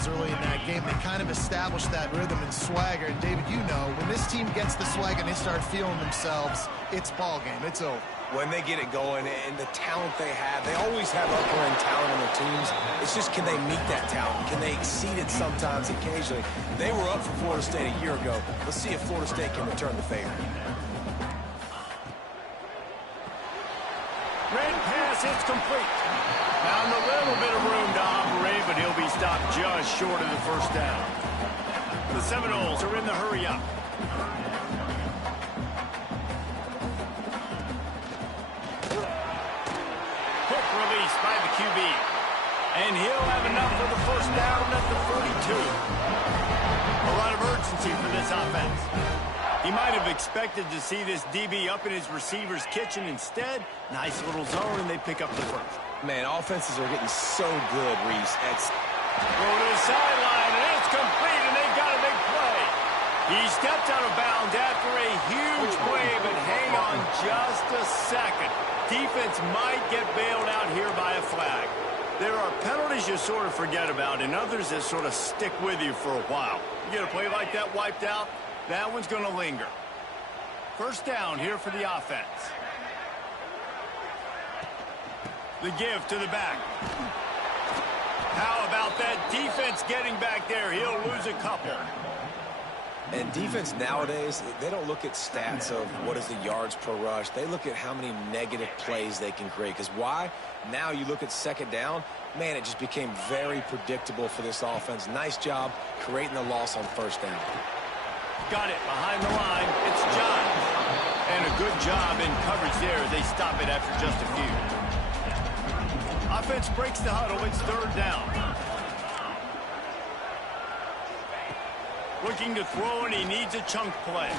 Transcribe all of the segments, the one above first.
struggles early in that game. They kind of established that rhythm and swagger. And, David, you know, when this team gets the swag and they start feeling themselves, it's ball game. It's over. When they get it going and the talent they always have upper-end talent on their teams. It's just, can they meet that talent? Can they exceed it sometimes, occasionally? They were up for Florida State a year ago. Let's see if Florida State can return the favor. Red pass, it's complete. Found a little bit of room to operate, but he'll be stopped just short of the first down. The Seminoles are in the hurry-up. Quick release by the QB. And he'll have enough for the first down at the 42. A lot of urgency for this offense. He might have expected to see this DB up in his receiver's kitchen. Instead, nice little zone, and they pick up the first. Man, offenses are getting so good, Reese. Go to the sideline, and it's complete, and they've got a big play. He stepped out of bounds after a huge play, but hang on just a second. Defense might get bailed out here by a flag. There are penalties you sort of forget about, and others that sort of stick with you for a while. You get a play like that wiped out, that one's going to linger. First down here for the offense. The give to the back. How about that defense getting back there? He'll lose a couple. And defense nowadays, they don't look at stats of what is the yards per rush. They look at how many negative plays they can create. Because why? Now you look at second down, man, it just became very predictable for this offense. Nice job creating the loss on first down. Got it behind the line. It's John. And a good job in coverage there as they stop it after just a few. Offense breaks the huddle. It's third down. Looking to throw, and he needs a chunk play.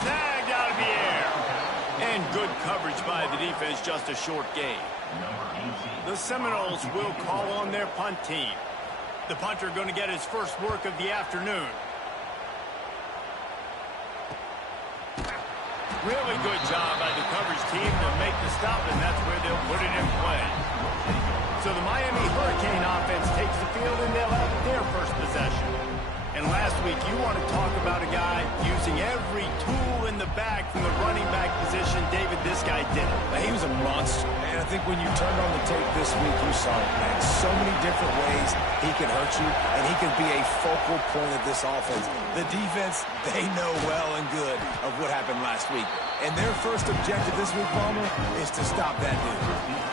Snagged out of the air. And good coverage by the defense, just a short gain. The Seminoles will call on their punt team. The punter going to get his first work of the afternoon. Really good job by the coverage team to make the stop, and that's where they'll put it in play. So the Miami Hurricane offense takes the field, and they'll have their first possession. And last week, you want to talk about a guy using every tool in the bag from the running back position. David, this guy did it. He was a monster. And I think when you turned on the tape this week, you saw it, man. So many different ways he can hurt you, and he can be a focal point of this offense. The defense, they know well and good of what happened last week. And their first objective this week, Palmer, is to stop that dude.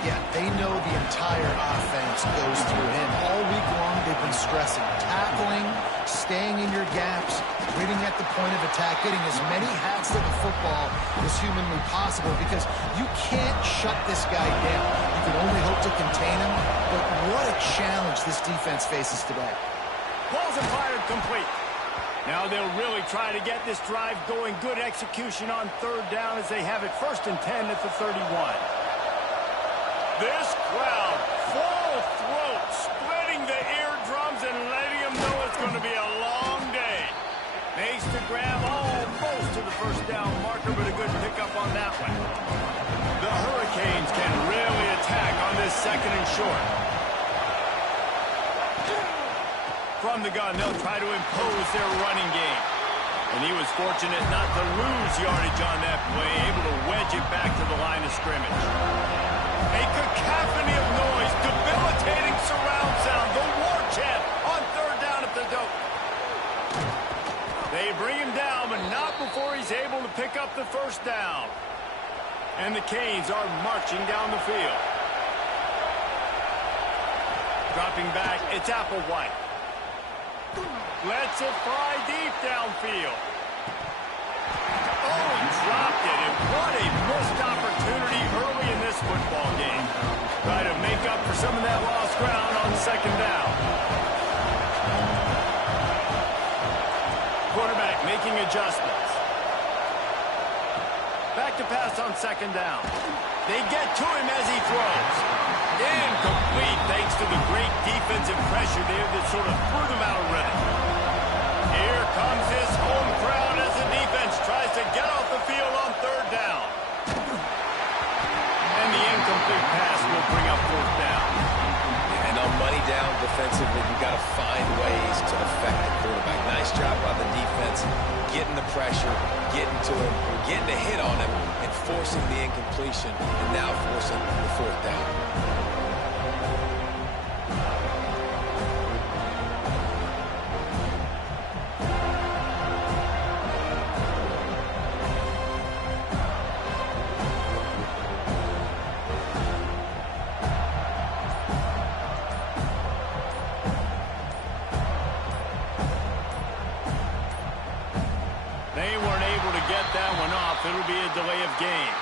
Yeah, they know the entire offense goes through him. All week long, they've been stressing tackling, staying in your gaps, waiting at the point of attack, getting as many hats to the football as humanly possible, because you can't shut this guy down. You can only hope to contain him, but what a challenge this defense faces today. Balls are fired complete. Now they'll really try to get this drive going. Good execution on third down as they have it first and 10 at the 31. This crowd, full throat, splitting the eardrums and letting them know it's going to be a long day. Makes the grab almost to the first down marker, but a good pickup on that one. The Hurricanes can really attack on this second and short. From the gun, they'll try to impose their running game. And he was fortunate not to lose yardage on that play, able to wedge it back to the line of scrimmage. A cacophony of noise, debilitating surround sound, the war chant on third down at the dope. They bring him down, but not before he's able to pick up the first down. And the Canes are marching down the field. Dropping back, it's Applewhite. Lets it fly deep downfield. Oh, he dropped it, and what a missed opportunity early in this football game. Try to make up for some of that lost ground on second down. Quarterback making adjustments. Back to pass on second down. They get to him as he throws. Incomplete thanks to the great defensive pressure there that sort of threw them out of rhythm. Here comes this home crowd as the defense tries to get off the field on third down. And the incomplete pass will bring up fourth down. And on money down defensively, you've got to find ways to affect the quarterback. Nice job by the defense, getting the pressure, getting to him, getting a hit on him, and forcing the incompletion, and now forcing the fourth down. They weren't able to get that one off. It'll be a delay of game.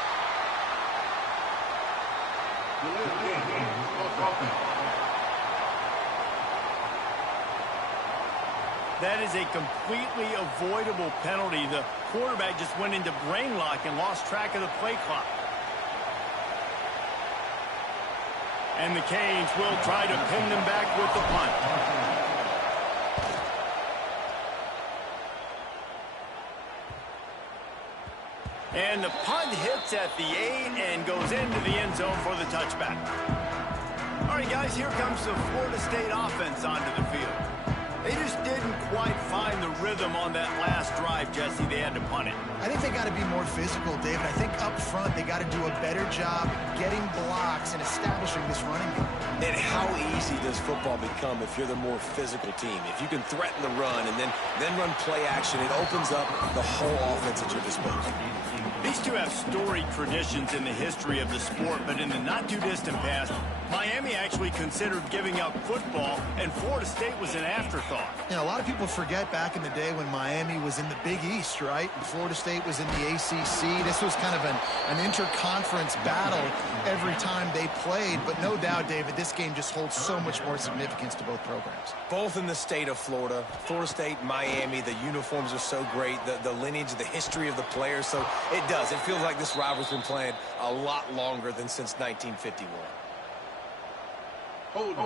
That is a completely avoidable penalty. The quarterback just went into brain lock and lost track of the play clock. And the Canes will try to pin them back with the punt. And the punt hits at the 8 and goes into the end zone for the touchback. All right, guys, here comes the Florida State offense onto the field. They just didn't quite find the rhythm on that last drive, Jesse. They had to punt it. I think they got to be more physical, David. I think up front they got to do a better job getting blocks and establishing this running game. And how easy does football become if you're the more physical team? If you can threaten the run and then run play action, it opens up the whole offense at your disposal. These two have storied traditions in the history of the sport, but in the not-too-distant past, Miami actually considered giving up football, and Florida State was an afterthought. You know, a lot of people forget back in the day when Miami was in the Big East, right? And Florida State was in the ACC. This was kind of an interconference battle every time they played. But no doubt, David, this game just holds so much more significance to both programs. Both in the state of Florida. Florida State, Miami, the uniforms are so great. The lineage, the history of the players. So it does. It feels like this rivalry's been playing a lot longer than since 1951. Hold it.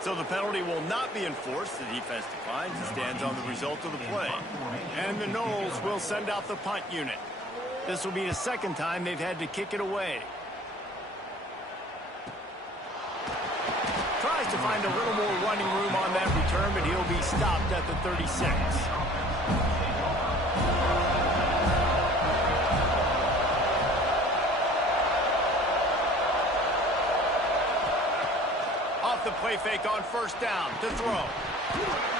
So the penalty will not be enforced. The defense declines and stands on the result of the play. And the Noles will send out the punt unit. This will be the second time they've had to kick it away. Tries to find a little more running room on that return, but he'll be stopped at the 36. The play fake on first down to throw.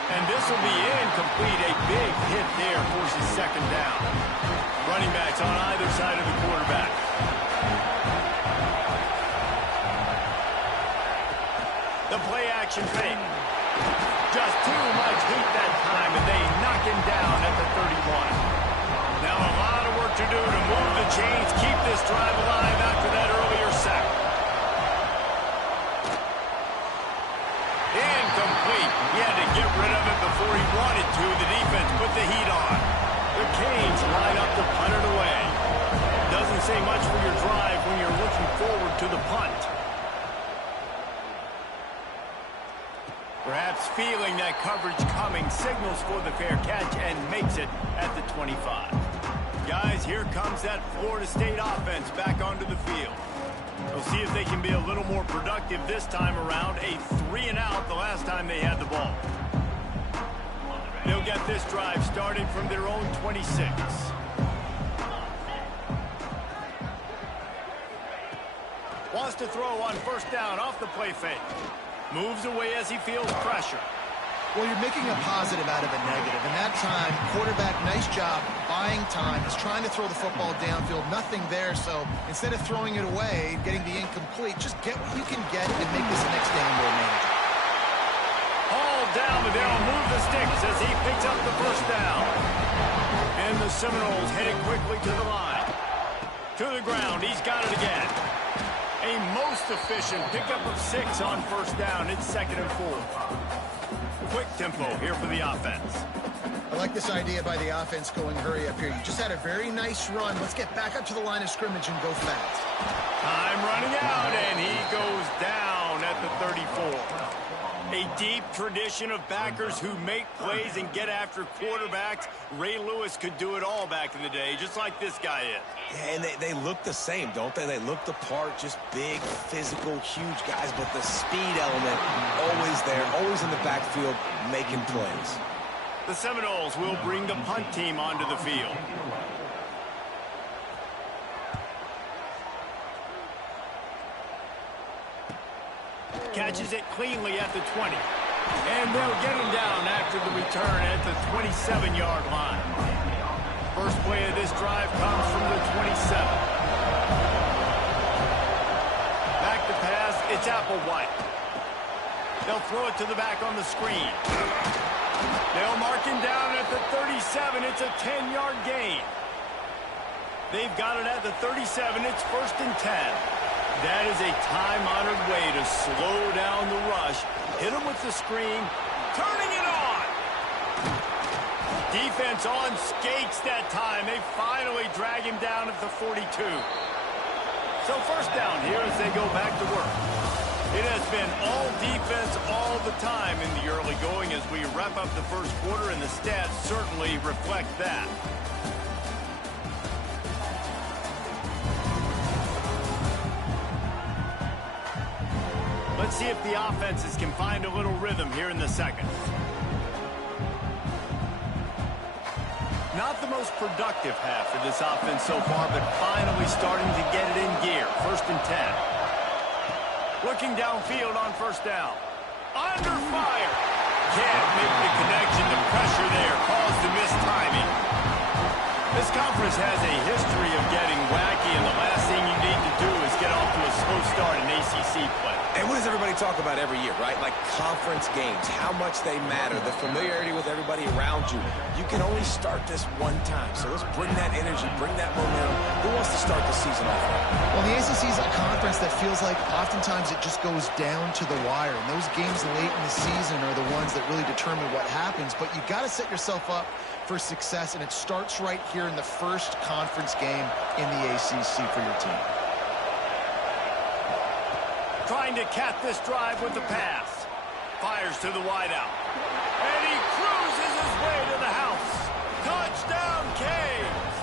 And this will be incomplete. A big hit there forces second down. Running backs on either side of the quarterback. The play action fake. Just too much heat that time, and they knock him down at the 31. Now a lot of work to do to move the chains, keep this drive alive after that earlier sack. Incomplete. He had to get rid of it before he wanted to. The defense put the heat on. The Canes line up to punt it away. Doesn't say much for your drive when you're looking forward to the punt. Perhaps feeling that coverage coming, signals for the fair catch and makes it at the 25. Guys, here comes that Florida State offense back onto the field. We'll see if they can be a little more productive this time around. A 3-and-out the last time they had the ball. They'll get this drive starting from their own 26. Wants to throw on first down off the play fake. Moves away as he feels pressure. Well, you're making a positive out of a negative. And that time, quarterback, nice job, buying time. He's trying to throw the football downfield. Nothing there, so instead of throwing it away, getting the incomplete, just get what you can get and make this next down more manageable. All down, but they'll move the sticks as he picks up the first down. And the Seminoles headed quickly to the line. To the ground, he's got it again. A most efficient pickup of 6 on first down. It's 2nd and 4. Quick tempo here for the offense. I like this idea by the offense going hurry up here. You just had a very nice run. Let's get back up to the line of scrimmage and go fast. Time running out, and he goes down at the 34. A deep tradition of backers who make plays and get after quarterbacks. Ray Lewis could do it all back in the day, just like this guy is. Yeah, and they look the same, don't they? They look the part, just big, physical, huge guys, but the speed element always there, always in the backfield, making plays. The Seminoles will bring the punt team onto the field. Catches it cleanly at the 20. And they'll get him down after the return at the 27-yard line. First play of this drive comes from the 27. Back to pass, it's Applewhite. They'll throw it to the back on the screen. They'll mark him down at the 37. It's a 10-yard gain. They've got it at the 37. It's 1st and 10. That is a time-honored way to slow down the rush. Hit him with the screen. Turning it on. Defense on skates that time. They finally drag him down at the 42. So first down here as they go back to work. It has been all defense all the time in the early going as we wrap up the first quarter, and the stats certainly reflect that. Let's see if the offenses can find a little rhythm here in the second. Not the most productive half for this offense so far, but finally starting to get it in gear. 1st and 10. Looking downfield on first down. Under fire. Can't make the connection. The pressure there caused the missed timing. This conference has a history of getting wacky, and the last thing you need to do is get off to a slow start in ACC play. And what does everybody talk about every year, right? Like conference games, how much they matter, the familiarity with everybody around you. You can only start this one time. So let's bring that energy, bring that momentum. Who wants to start the season off? Well, the ACC is a conference that feels like oftentimes it just goes down to the wire. And those games late in the season are the ones that really determine what happens. But you got to set yourself up for success, and it starts right here in the first conference game in the ACC for your team. Trying to cap this drive with the pass. Fires to the wideout. And he cruises his way to the house. Touchdown, Canes!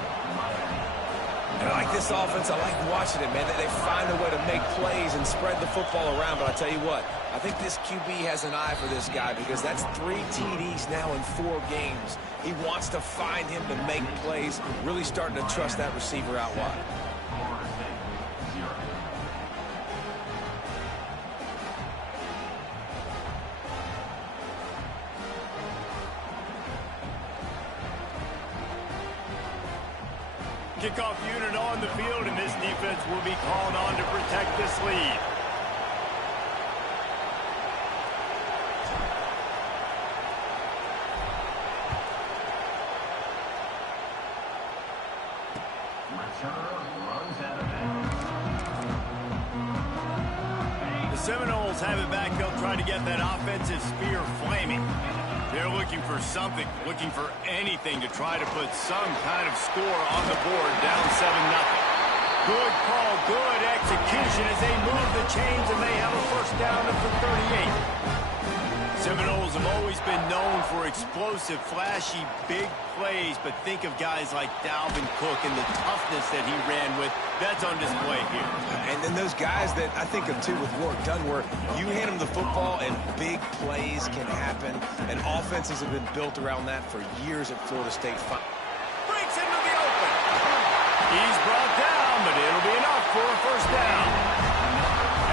And I like this offense. I like watching it, man. They find a way to make plays and spread the football around. But I tell you what, I think this QB has an eye for this guy because that's 3 TDs now in 4 games. He wants to find him to make plays, really starting to trust that receiver out wide. Kickoff unit on the field, and this defense will be called on to protect this lead. The Seminoles have it back. They'll try to get that offensive spear flaming. They're looking for something, looking for anything to try to put some kind of score on the board, down 7-0. Good call, good execution as they move the chains, and they have a first down at the 38. Seminoles have always been known for explosive, flashy, big plays, but think of guys like Dalvin Cook and the toughness that he ran with. That's on display here. And then those guys that I think of, too, with Warwick Dunn, where you hand them the football and big plays can happen, and offenses have been built around that for years at Florida State. Breaks into the open. He's brought down, but it'll be enough for a first down.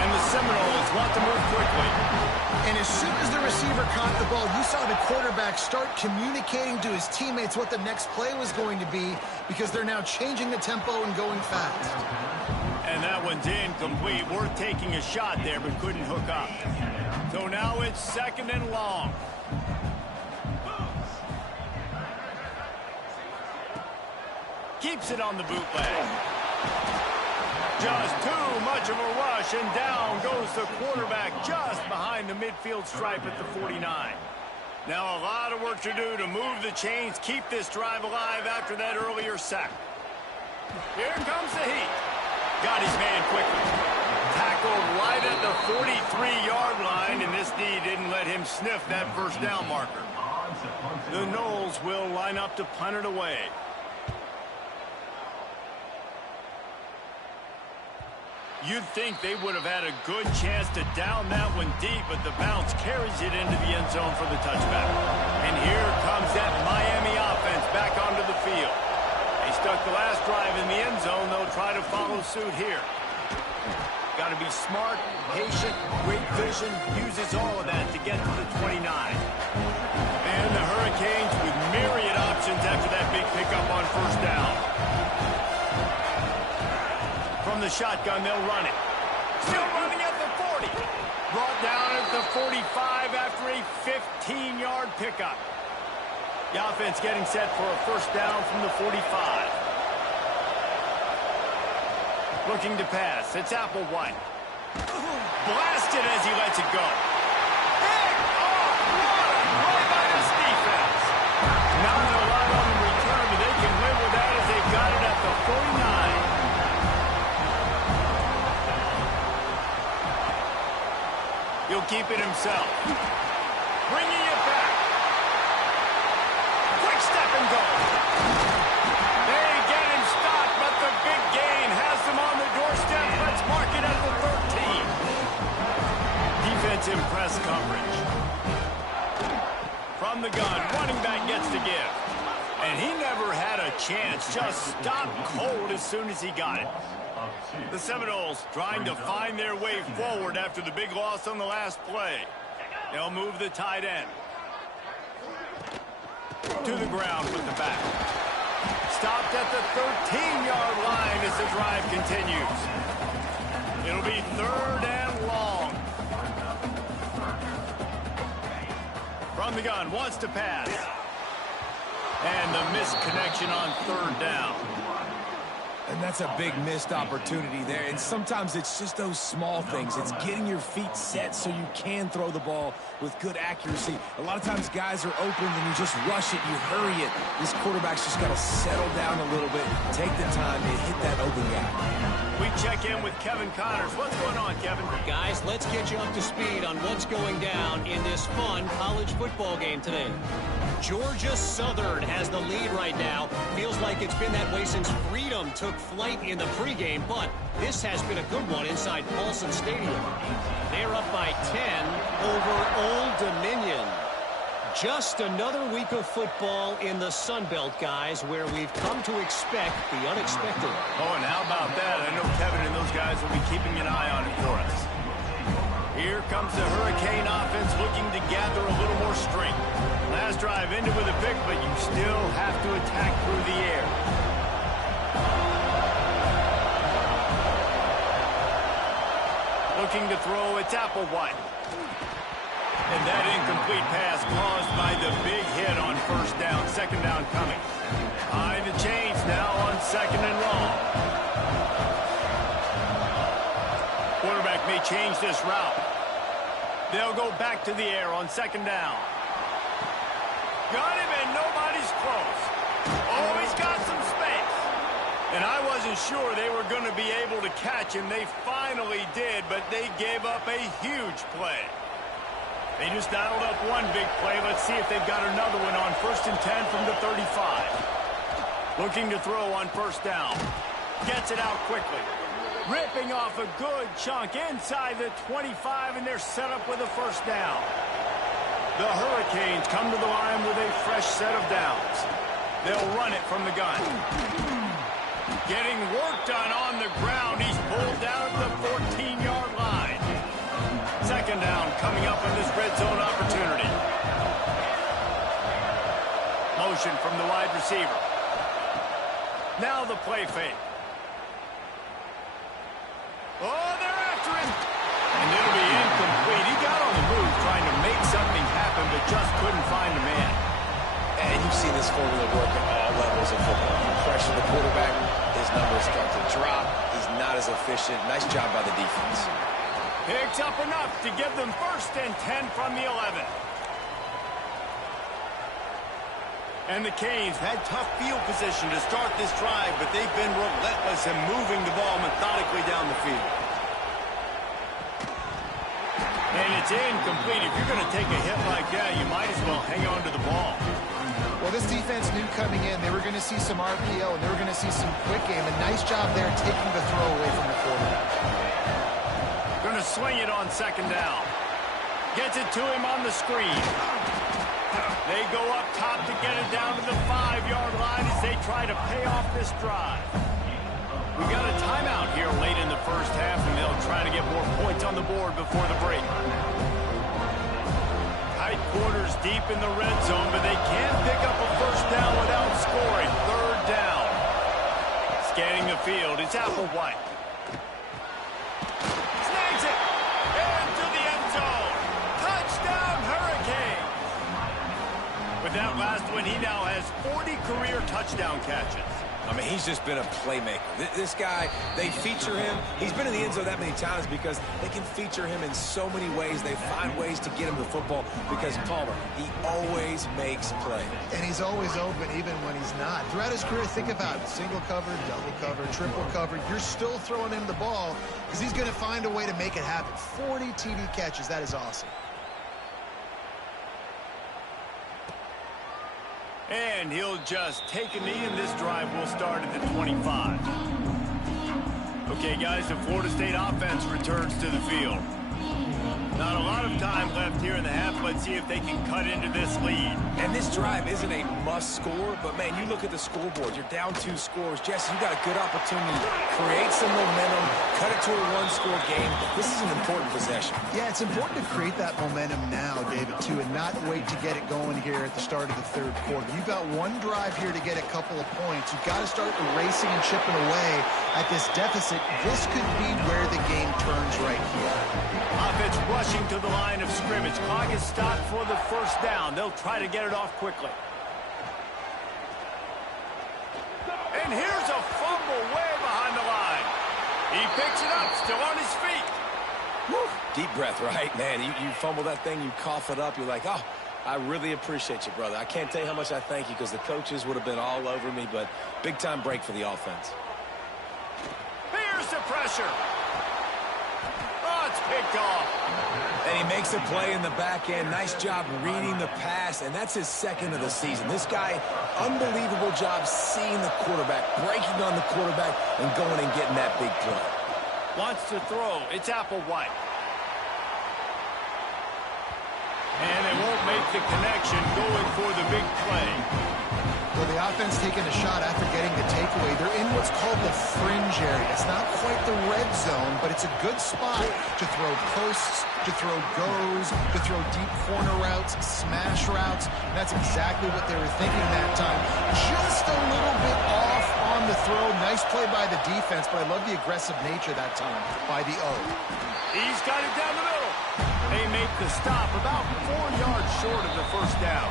And the Seminoles want to move quickly. And as soon as the receiver caught the ball, you saw the quarterback start communicating to his teammates what the next play was going to be because they're now changing the tempo and going fast. And that one's incomplete. Worth taking a shot there, but couldn't hook up. So now it's 2nd and long. Keeps it on the bootleg. Just too much of a rush, and down goes the quarterback just behind the midfield stripe at the 49. Now a lot of work to do to move the chains, keep this drive alive after that earlier sack. Here comes the heat. Got his man quickly. Tackled right at the 43-yard line, and this D didn't let him sniff that first down marker. The Noles will line up to punt it away. You'd think they would have had a good chance to down that one deep, but the bounce carries it into the end zone for the touchback. And here comes that Miami offense back onto the field. They stuck the last drive in the end zone. They'll try to follow suit here. Got to be smart, patient, great vision, uses all of that to get to the 29. And the Hurricanes with myriad options after that big pickup on first down. From the shotgun, they'll run it. Still running at the 40. Brought down at the 45 after a 15-yard pickup. The offense getting set for a first down from the 45. Looking to pass. It's Applewhite. Blasted as he lets it go. Pick off! What a play by this defense. Not a lot on the return, but they can live with that as they've got it at the 49. He'll keep it himself. Bringing it back. Quick step and go. They get him stopped, but the big gain has them on the doorstep. Let's mark it at the 13. Defensive press coverage. From the gun, running back gets to give. And he never had a chance. Just stopped cold as soon as he got it. The Seminoles trying to find their way forward after the big loss on the last play. They'll move the tight end. To the ground with the back. Stopped at the 13-yard line as the drive continues. It'll be 3rd and long. From the gun, wants to pass. And the missed connection on 3rd down. And that's a big missed opportunity there. And sometimes it's just those small things. It's getting your feet set so you can throw the ball with good accuracy. A lot of times guys are open and you just rush it, you hurry it. This quarterback's just got to settle down a little bit, take the time and hit that open gap. We check in with Kevin Connors. What's going on, Kevin? Guys, let's get you up to speed on what's going down in this fun college football game today. Georgia Southern has the lead right now. Feels like it's been that way since Freedom took flight in the pregame, but this has been a good one inside Paulson Stadium. They're up by 10 over Old Dominion. Just another week of football in the Sun Belt, guys, where we've come to expect the unexpected. Oh, and how about that? I know Kevin and those guys will be keeping an eye on it for us. Here comes the Hurricane offense looking to gather a little more strength. Last drive ended with a pick, but you still have to attack through the air. Looking to throw, it's Applewhite. And that incomplete pass caused by the big hit on first down. 2nd down coming. Behind the chains now on 2nd and long. Quarterback may change this route. They'll go back to the air on 2nd down. Got him and nobody's close. Oh, he's got some space. And I wasn't sure they were going to be able to catch him. They finally did, but they gave up a huge play. They just dialed up one big play. Let's see if they've got another one on 1st and 10 from the 35. Looking to throw on 1st down. Gets it out quickly. Ripping off a good chunk inside the 25, and they're set up with a 1st down. The Hurricanes come to the line with a fresh set of downs. They'll run it from the gun. Getting work done on the ground. He's pulled down at the 14-yard line. 2nd down coming up in this red zone opportunity. Motion from the wide receiver. Now the play fake. Oh, they're after him. And it'll be incomplete. He got on the move trying to make something happen, but just couldn't find a man. And you've seen this formula work at all levels of football. You pressure the quarterback, his numbers start to drop. He's not as efficient. Nice job by the defense. Picks up enough to give them 1st and 10 from the 11. And the Canes had tough field position to start this drive, but they've been relentless in moving the ball methodically down the field. And it's incomplete. If you're going to take a hit like that, you might as well hang on to the ball. Well, this defense knew coming in they were going to see some RPO and they were going to see some quick game. A nice job there taking the throw away from the quarterback. Going to swing it on second down. Gets it to him on the screen. They go up top to get it down to the 5-yard line as they try to pay off this drive. We got a timeout here late in the first half, and they'll try to get more points on the board before the break. Tight quarters deep in the red zone, but they can't pick up a first down without scoring. Third down. Scanning the field, it's Applewhite. Snags it! Into the end zone. Touchdown, Hurricanes! With that last one, he now has 40 career touchdown catches. I mean, he's just been a playmaker. This guy, they feature him. He's been in the end zone that many times because they can feature him in so many ways. They find ways to get him the football because Palmer, he always makes plays. And he's always open even when he's not. Throughout his career, think about it. Single cover, double cover, triple cover. You're still throwing him the ball because he's going to find a way to make it happen. 40 TD catches. That is awesome. And he'll just take a knee, and this drive will start at the 25. Okay, guys, the Florida State offense returns to the field. Not a lot of time left here in the half. Let's see if they can cut into this lead. And this drive isn't a must score, but, man, you look at the scoreboard. You're down 2 scores. Jesse, you got a good opportunity to create some momentum, cut it to a 1-score game. This is an important possession. Yeah, it's important to create that momentum now, David, too, and not wait to get it going here at the start of the third quarter. You've got one drive here to get a couple of points. You've got to start erasing and chipping away at this deficit. This could be where the game turns right here. Offense rushing to the line of scrimmage. Clock is stopped for the first down. They'll try to get it off quickly. And here's a fumble way behind the line. He picks it up, still on his feet. Woo. Deep breath, right? Man, you fumble that thing, you cough it up, you're like, oh, I really appreciate you, brother. I can't tell you how much I thank you because the coaches would have been all over me, but big-time break for the offense. Here's the pressure. Oh, it's picked off. And he makes a play in the back end. Nice job reading the pass, and that's his second of the season. This guy, unbelievable job seeing the quarterback, breaking on the quarterback, and going and getting that big play. Wants to throw. It's Applewhite. And they won't make the connection, going for the big play. Well, the offense taking a shot after getting the takeaway. They're in what's called the fringe area. It's not quite the red zone, but it's a good spot to throw posts, to throw goes, to throw deep corner routes, smash routes. And that's exactly what they were thinking that time. Just a little bit off on the throw. Nice play by the defense, but I love the aggressive nature that time by the O. He's got it down the middle. They make the stop about 4 yards short of the first down.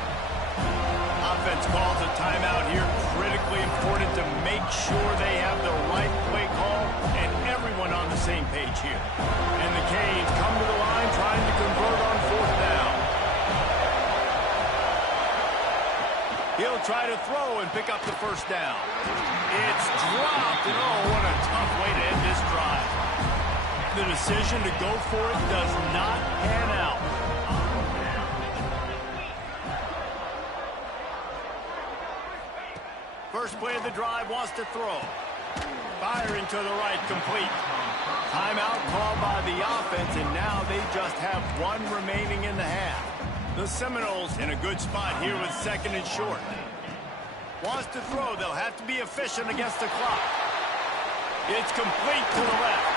Offense calls a timeout here. Critically important to make sure they have the right play call and everyone on the same page here. And the Canes come to the line trying to convert on 4th down. He'll try to throw and pick up the first down. It's dropped, and oh, what a tough way to end this drive. The decision to go for it does not pan out. First play of the drive, wants to throw. Firing to the right, complete. Timeout called by the offense, and now they just have 1 remaining in the half. The Seminoles in a good spot here with 2nd and short. Wants to throw. They'll have to be efficient against the clock. It's complete to the left.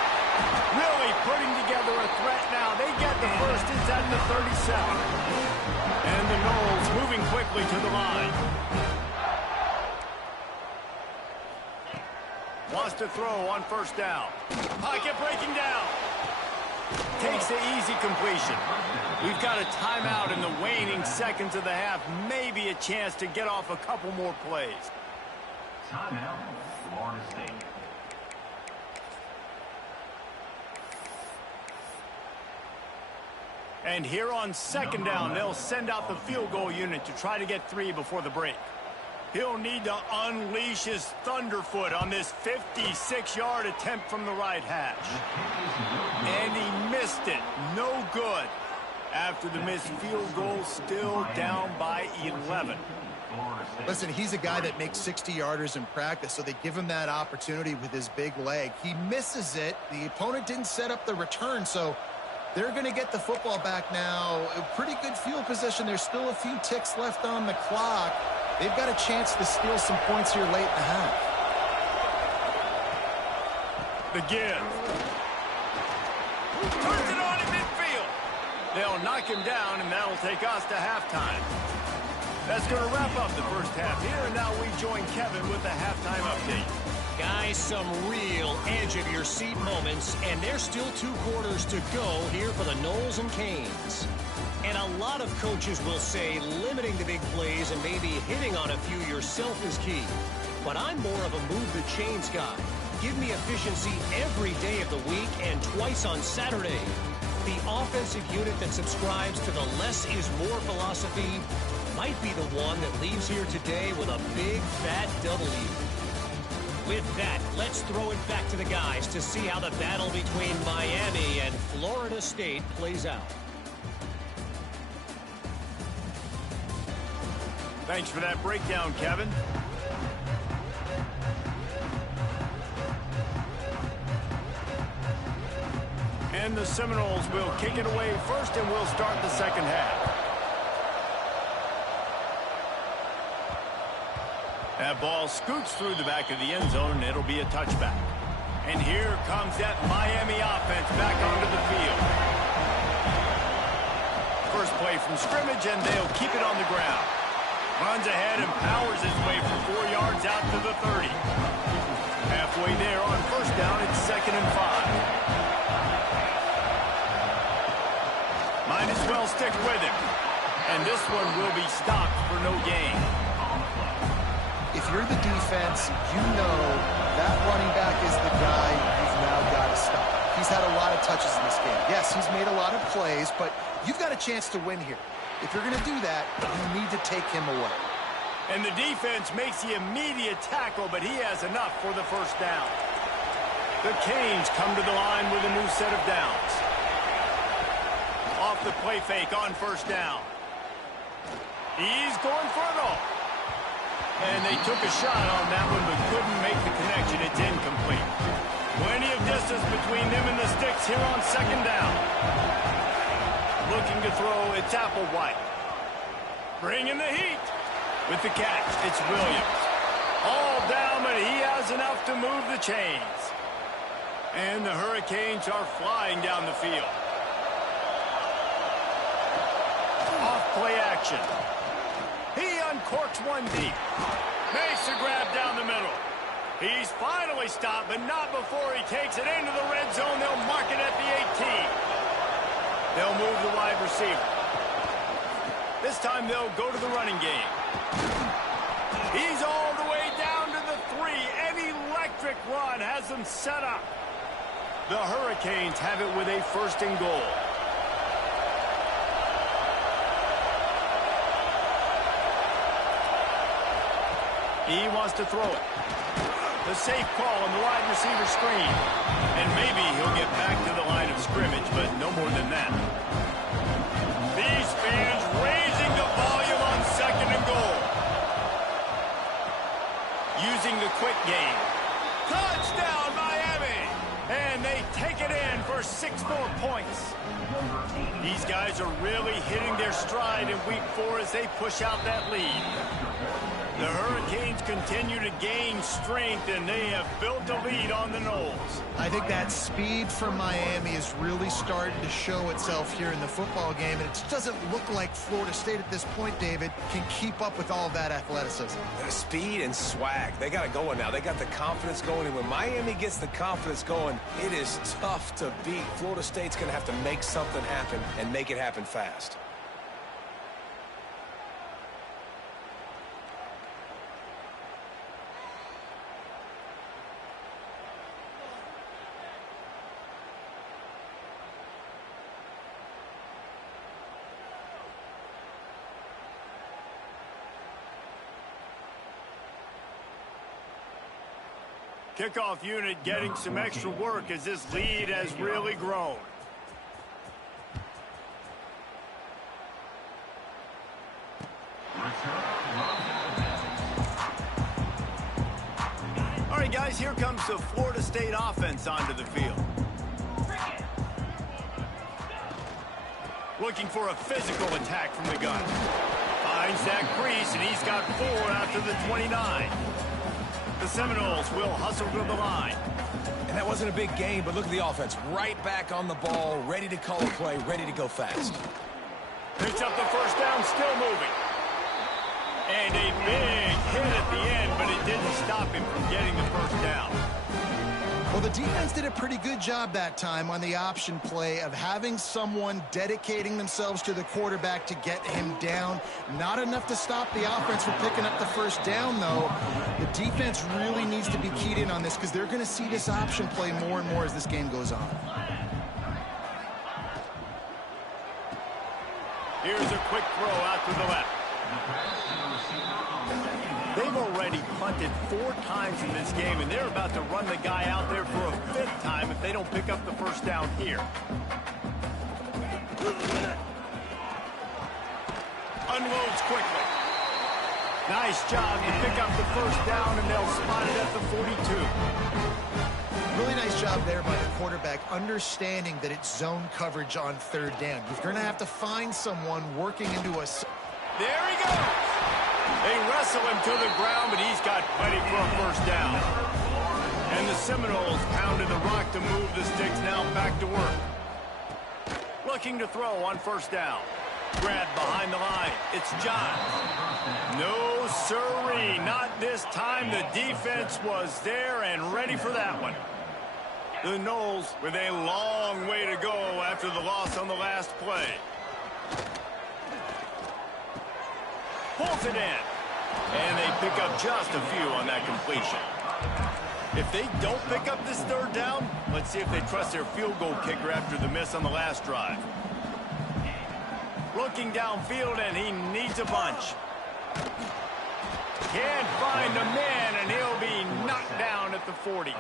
Really putting together a threat now. They get the first. It's at the 37. And the Noles moving quickly to the line. Wants to throw on first down. Pocket breaking down. Takes the easy completion. We've got a timeout in the waning seconds of the half. Maybe a chance to get off a couple more plays. Timeout, Florida State. And here on 2nd down, they'll send out the field goal unit to try to get 3 before the break. He'll need to unleash his thunderfoot on this 56-yard attempt from the right hash. And he missed it. No good. After the missed field goal, still down by 11. Listen, he's a guy that makes 60-yarders in practice, so they give him that opportunity with his big leg. He misses it. The opponent didn't set up the return, so they're going to get the football back now. A pretty good field position. There's still a few ticks left on the clock. They've got a chance to steal some points here late in the half. The give. Turns it on in midfield. They'll knock him down, and that'll take us to halftime. That's going to wrap up the first half here, and now we join Kevin with the halftime update. Guys, some real edge-of-your-seat moments, and there's still 2 quarters to go here for the Noles and Canes. And a lot of coaches will say limiting the big plays and maybe hitting on a few yourself is key. But I'm more of a move the chains guy. Give me efficiency every day of the week and twice on Saturday. The offensive unit that subscribes to the less is more philosophy might be the one that leaves here today with a big fat W. With that, let's throw it back to the guys to see how the battle between Miami and Florida State plays out. Thanks for that breakdown, Kevin. And the Seminoles will kick it away first, and we'll start the second half. That ball scoots through the back of the end zone, and it'll be a touchback. And here comes that Miami offense back onto the field. First play from scrimmage, and they'll keep it on the ground. Runs ahead and powers his way for 4 yards out to the 30. Halfway there on first down, it's 2nd and 5. Might as well stick with him. And this one will be stopped for no gain. If you're the defense, you know that running back is the guy you've now got to stop. He's had a lot of touches in this game. Yes, he's made a lot of plays, but you've got a chance to win here. If you're going to do that, you need to take him away. And the defense makes the immediate tackle, but he has enough for the first down. The Canes come to the line with a new set of downs. Off the play fake on first down. He's going for it all. And they took a shot on that one, but couldn't make the connection. It's incomplete. Plenty of distance between them and the sticks here on second down. Looking to throw, it's Applewhite. Bringing the heat. With the catch, it's Williams. All down, but he has enough to move the chains. And the Hurricanes are flying down the field. Off play action. He uncorks one deep. Makes a grab down the middle. He's finally stopped, but not before he takes it into the red zone. They'll mark it at the 18. They'll move the wide receiver. This time they'll go to the running game. He's all the way down to the 3. An electric run has them set up. The Hurricanes have it with a 1st and goal. He wants to throw it. The safe call on the wide receiver screen. And maybe he'll get back to the line of scrimmage, but no more than that. These fans raising the volume on 2nd and goal. Using the quick game. Touchdown, Miami! And they take it in for 6 more points. These guys are really hitting their stride in week 4 as they push out that lead. The Hurricanes continue to gain strength, and they have built a lead on the Noles. I think that speed from Miami is really starting to show itself here in the football game, and it doesn't look like Florida State at this point, David, can keep up with all of that athleticism. The speed and swag, they got it going now. They got the confidence going, and when Miami gets the confidence going, it is tough to beat. Florida State's going to have to make something happen and make it happen fast. Kickoff unit getting some extra work as this lead has really grown. All right, guys, here comes the Florida State offense onto the field. Looking for a physical attack from the gun. Finds that crease, and he's got 4 after the 29. The Seminoles will hustle to the line. And that wasn't a big game, but look at the offense. Right back on the ball, ready to call a play, ready to go fast. Picks up the first down, still moving. And a big hit at the end, but it didn't stop him from getting the first down. Well, the defense did a pretty good job that time on the option play of having someone dedicating themselves to the quarterback to get him down. Not enough to stop the offense from picking up the first down, though. The defense really needs to be keyed in on this because they're going to see this option play more and more as this game goes on. Here's a quick throw out to the left. They've already punted 4 times in this game, and they're about to run the guy out there for a 5th time if they don't pick up the first down here. Unloads quickly. Nice job to pick up the first down, and they'll spot it at the 42. Really nice job there by the quarterback, understanding that it's zone coverage on 3rd down. You're going to have to find someone working into a... There he goes. They wrestle him to the ground, but he's got plenty for a first down. And the Seminoles pounded the rock to move the sticks, now back to work. Looking to throw on first down. Grabbed behind the line. It's John. No siree, not this time. The defense was there and ready for that one. The Noles with a long way to go after the loss on the last play. Pulls it in. And they pick up just a few on that completion. If they don't pick up this 3rd down, let's see if they trust their field goal kicker after the miss on the last drive. Looking downfield, and he needs a bunch. Can't find a man, and he'll be knocked down at the 40.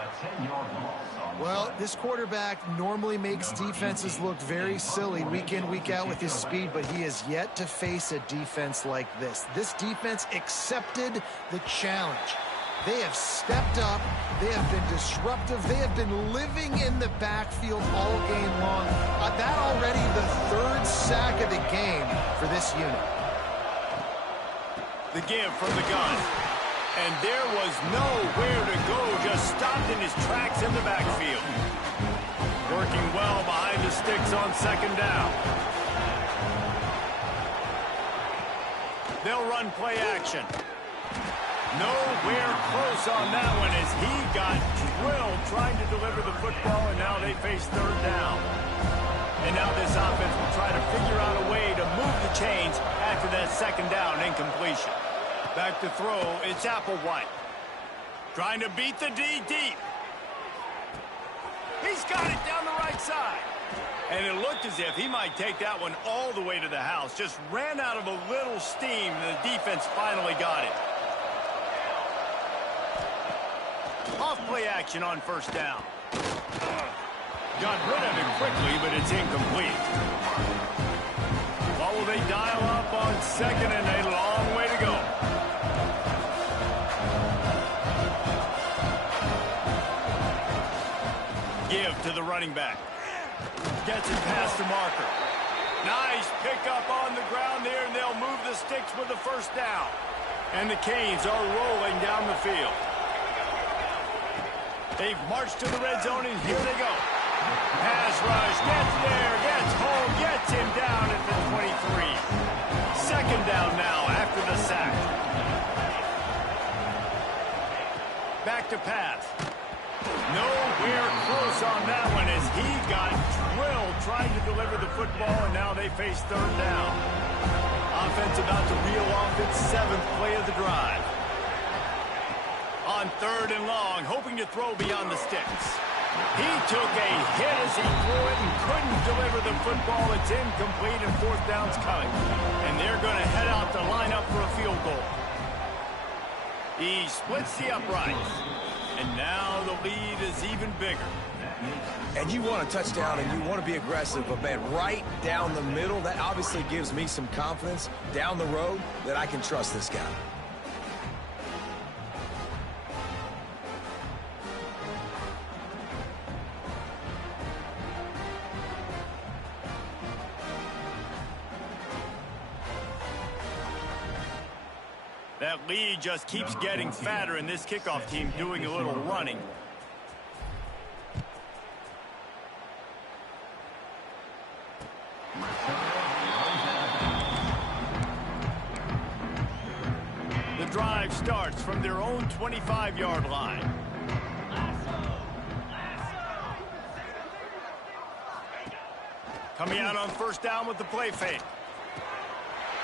Well, this quarterback normally makes defenses look very silly week in, week out with his speed, but he has yet to face a defense like this. This defense accepted the challenge. They have stepped up. They have been disruptive. They have been living in the backfield all game long. That already the 3rd sack of the game for this unit. The give from the gun. And there was nowhere to go, just stopped in his tracks in the backfield. Working well behind the sticks on 2nd down. They'll run play action. Nowhere close on that one as he got drilled trying to deliver the football, and now they face 3rd down. And now this offense will try to figure out a way to move the chains after that 2nd down incompletion. Back to throw, it's Applewhite. Trying to beat the D deep. He's got it down the right side. And it looked as if he might take that one all the way to the house. Just ran out of a little steam, and the defense finally got it. Off play action on 1st down. Got rid of it quickly, but it's incomplete. What will they dial up on 2nd, and a long way to go? Give to the running back. Gets it past the marker. Nice pickup on the ground there, and they'll move the sticks with the 1st down. And the Canes are rolling down the field. They've marched to the red zone, and here they go. Pass rush, gets there, gets home, gets him down at the 23. 2nd down now after the sack. Back to pass. Nowhere close on that one as he got drilled trying to deliver the football, and now they face 3rd down. Offense about to reel off its 7th play of the drive. On 3rd and long, hoping to throw beyond the sticks. He took a hit as he threw it and couldn't deliver the football. It's incomplete, and 4th down's coming. And they're going to head out to line up for a field goal. He splits the uprights. And now the is even bigger. And you want a touchdown and you want to be aggressive, but man, right down the middle, that obviously gives me some confidence down the road that I can trust this guy. That lead just keeps getting fatter, and this kickoff team doing a little running. The drive starts from their own 25-yard line. Coming out on first down with the play fake.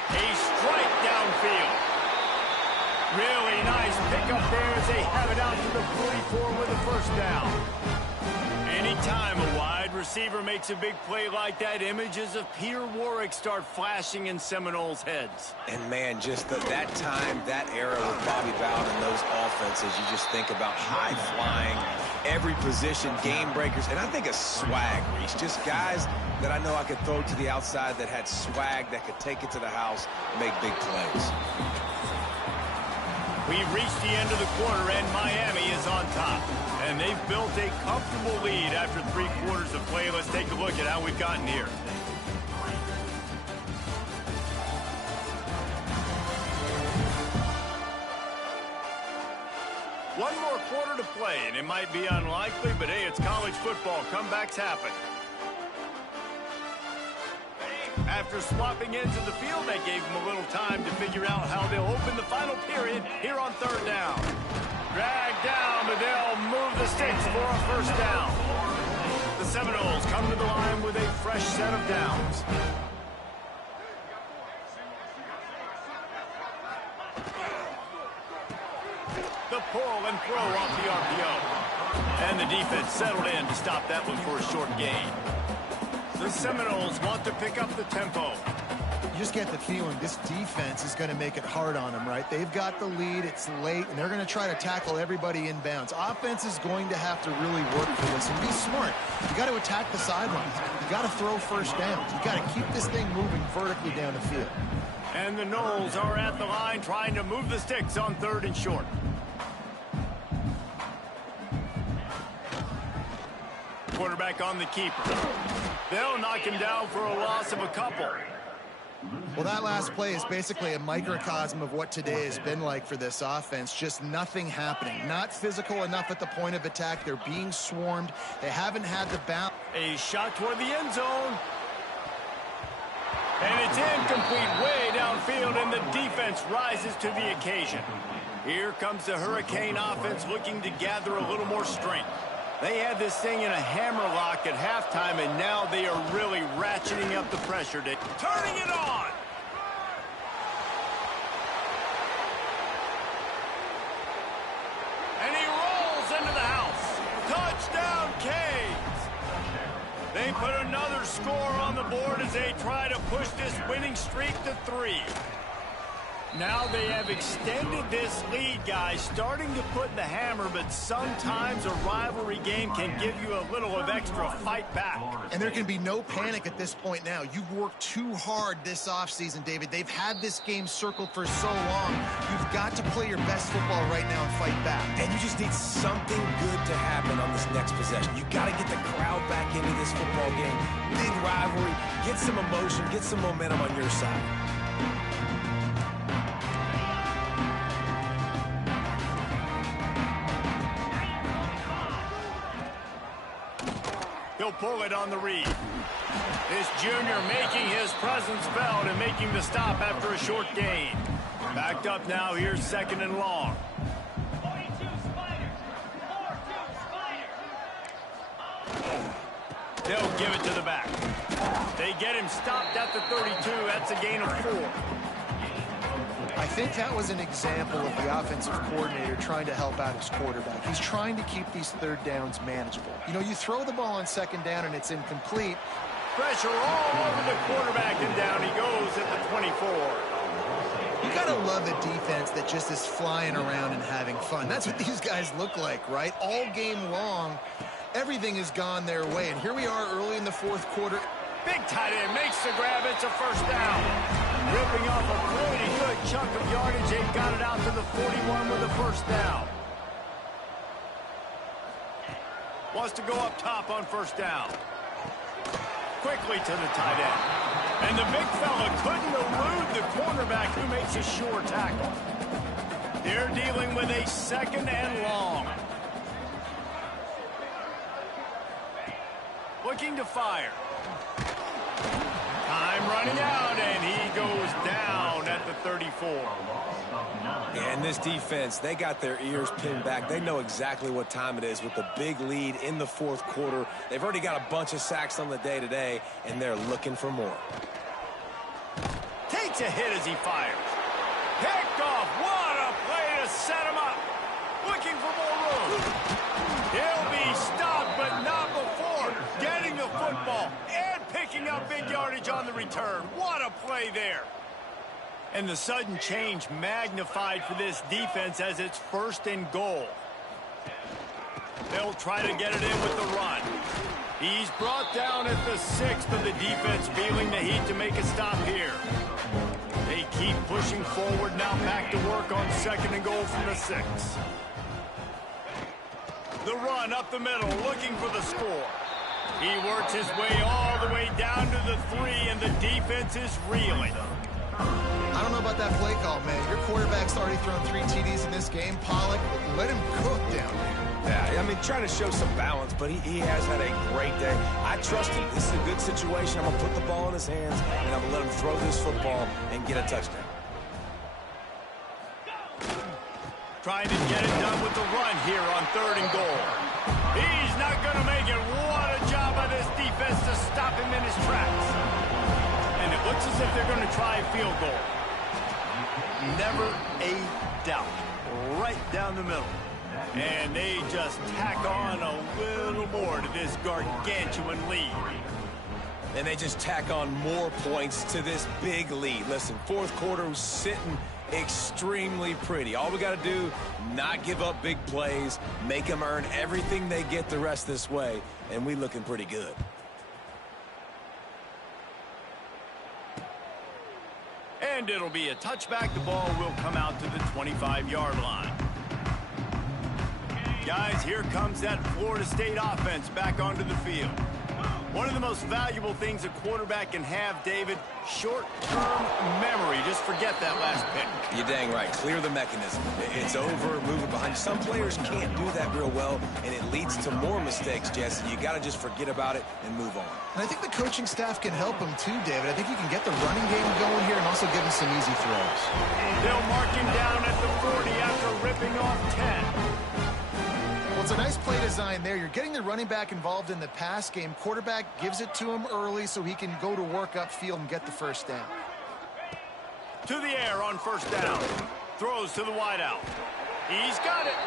A strike downfield. Really nice pickup there as they have it out to the 44 with a first down. Anytime a wide receiver makes a big play like that, images of Peter Warrick start flashing in Seminoles' heads. And man, just that time, that era with Bobby Bowden and those offenses, you just think about high-flying, every position, game breakers, and I think a swag, Reese. Just guys that I know I could throw to the outside that had swag, that could take it to the house, make big plays. We've reached the end of the quarter, and Miami is on top. And they've built a comfortable lead after 3 quarters of play. Let's take a look at how we've gotten here. One more quarter to play, and it might be unlikely, but hey, it's college football. Comebacks happen. After swapping ends of the field, that gave them a little time to figure out how they'll open the final period here on third down. Dragged down, but they'll move the sticks for a first down. The Seminoles come to the line with a fresh set of downs. The pull and throw off the RPO. And the defense settled in to stop that one for a short gain. The Seminoles want to pick up the tempo. You just get the feeling this defense is going to make it hard on them, right? They've got the lead, it's late, and they're going to try to tackle everybody inbounds. Offense is going to have to really work for this and be smart. You got to attack the sidelines. You got to throw first downs. You got to keep this thing moving vertically down the field. And the Noles are at the line trying to move the sticks on third and short. Quarterback on the keeper. They'll knock him down for a loss of a couple. Well, that last play is basically a microcosm of what today has been like for this offense. Just nothing happening. Not physical enough at the point of attack. They're being swarmed. They haven't had the balance. A shot toward the end zone. And it's incomplete way downfield, and the defense rises to the occasion. Here comes the Hurricane offense looking to gather a little more strength. They had this thing in a hammerlock at halftime, and now they are really ratcheting up the pressure. Turning it on! And he rolls into the house. Touchdown, Canes! They put another score on the board as they try to push this winning streak to 3. Now they have extended this lead, guys, starting to put the hammer, but sometimes a rivalry game can give you a little of extra fight back. And there can be no panic at this point now. You've worked too hard this offseason, David. They've had this game circled for so long. You've got to play your best football right now and fight back. And you just need something good to happen on this next possession. You got to get the crowd back into this football game. Big rivalry. Get some emotion. Get some momentum on your side. He'll pull it on the read. This junior making his presence felt and making the stop after a short gain. Backed up now, here's second and long. They'll give it to the back. They get him stopped at the 32. That's a gain of 4. I think that was an example of the offensive coordinator trying to help out his quarterback. He's trying to keep these third downs manageable. You know, you throw the ball on second down and it's incomplete. Pressure all over the quarterback, and down he goes at the 24. You got gotta love a defense that just is flying around and having fun. That's what these guys look like, right? All game long, everything has gone their way. And here we are early in the fourth quarter. Big tight end makes the grab. It's a first down. Ripping off a pretty good chunk of yardage. They got it out to the 41 with a first down. Wants to go up top on first down. Quickly to the tight end. And the big fella couldn't elude the cornerback who makes a sure tackle. They're dealing with a second and long. Looking to fire. Time running out, and he goes down at the 34. And this defense, they got their ears pinned back. They know exactly what time it is with the big lead in the fourth quarter. They've already got a bunch of sacks on the day today, and they're looking for more. Takes a hit as he fires. Picked off. What a play to set him up. Looking for more room. He'll be stopped, but not before getting the football and picking up big yardage on the return. What a play there. And the sudden change magnified for this defense as it's first and goal. They'll try to get it in with the run. He's brought down at the 6th of the defense, feeling the heat to make a stop here. They keep pushing forward, now back to work on second and goal from the 6. The run up the middle, looking for the score. He works his way all the way down to the 3, and the defense is reeling. I don't know about that play call, man. Your quarterback's already thrown 3 TDs in this game. Pollock, let him cook down there. Yeah, I mean, trying to show some balance, but he has had a great day. I trust him. This is a good situation. I'm going to put the ball in his hands, and I'm going to let him throw this football and get a touchdown. Trying to get it done with the run here on third and goal. He's not going to make it. What a job by this defense to stop him in his tracks. And it looks as if they're going to try a field goal. Never a doubt. Right down the middle. And they just tack on a little more to this gargantuan lead. And they just tack on more points to this big lead. Listen, fourth quarter was sitting extremely pretty. All we got to do, not give up big plays, make them earn everything they get the rest this way, and we looking pretty good. And it'll be a touchback. The ball will come out to the 25-yard line. Guys, here comes that Florida State offense back onto the field. One of the most valuable things a quarterback can have, David, short-term memory. Just forget that last pick. You're dang right. Clear the mechanism. It's over, move it behind you. Some players can't do that real well, and it leads to more mistakes, Jesse. You got to just forget about it and move on. And I think the coaching staff can help him too, David. I think you can get the running game going here and also give him some easy throws. They'll mark him down at the 40 after ripping off 10. Well, it's a nice play design there. You're getting the running back involved in the pass game. Quarterback gives it to him early so he can go to work upfield and get the first down. To the air on first down. Throws to the wideout. He's got it.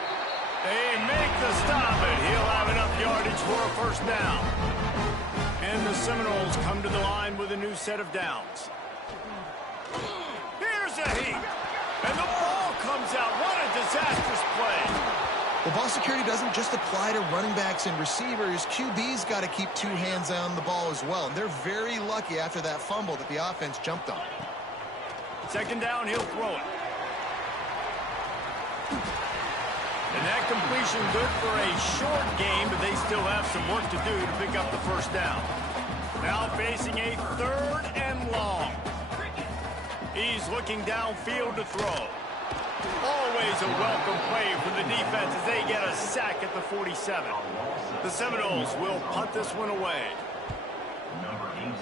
They make the stop, and he'll have enough yardage for a first down. And the Seminoles come to the line with a new set of downs. Here's a heat. And the ball comes out. What a disastrous play. Well, ball security doesn't just apply to running backs and receivers. QB's got to keep 2 hands on the ball as well. And they're very lucky after that fumble that the offense jumped on. Second down, he'll throw it. And that completion good for a short game, but they still have some work to do to pick up the first down. Now facing a third and long. He's looking downfield to throw. Always a welcome play for the defense as they get a sack at the 47. The Seminoles will punt this one away. Number 18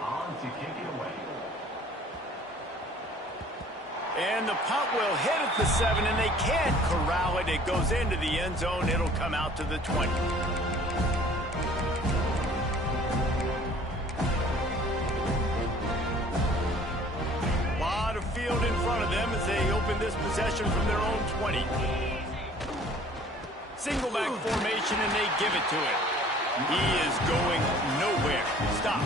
on to kick it away. And the punt will hit at the 7, and they can't corral it. It goes into the end zone. It'll come out to the 20. Field in front of them as they open this possession from their own 20. Single back formation, and they give it to him. He is going nowhere. Stop.